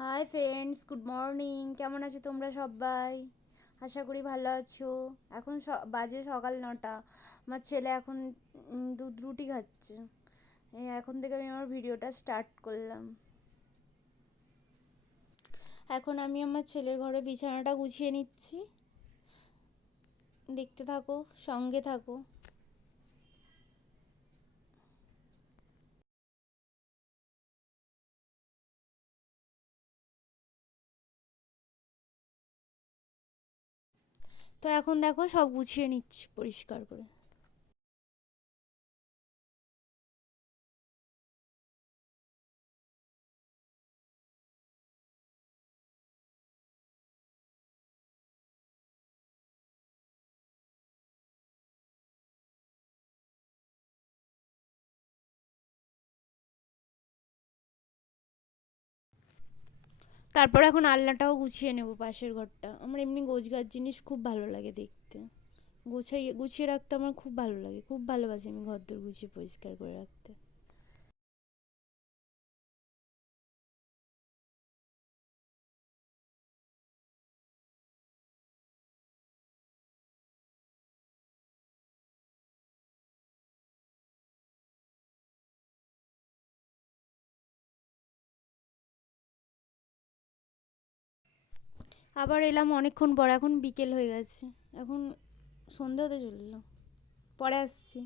Hi friends, good morning. কেমন আছো তোমরা সবাই? আশা করি ভালো আছো। এখন বাজে সকাল 9টা। আমার ছেলে এখন দুধ রুটি খাচ্ছে। এখন থেকে আমি আমার ভিডিওটা স্টার্ট করলাম। এখন আমি আমার ছেলের ঘরে বিছানাটা গুছিয়ে নিচ্ছি। দেখতে থাকো, সঙ্গে থাকো। তো এখন দেখো, সব গুছিয়ে নিচ্ছি পরিষ্কার করে। তারপর এখন আলনাটাও গুছিয়ে নেবো, পাশের ঘরটা। আমার এমনি গোছগাছ জিনিস খুব ভালো লাগে দেখতে। গুছিয়ে রাখতে আমার খুব ভালো লাগে, খুব ভালোবাসি আমি ঘরদোর গুছিয়ে পরিষ্কার করে রাখতে। আবার এলাম অনেকক্ষণ পর, এখন বিকেল হয়ে গেছে। এখন সন্ধে হতে চললো, পরে আসছি।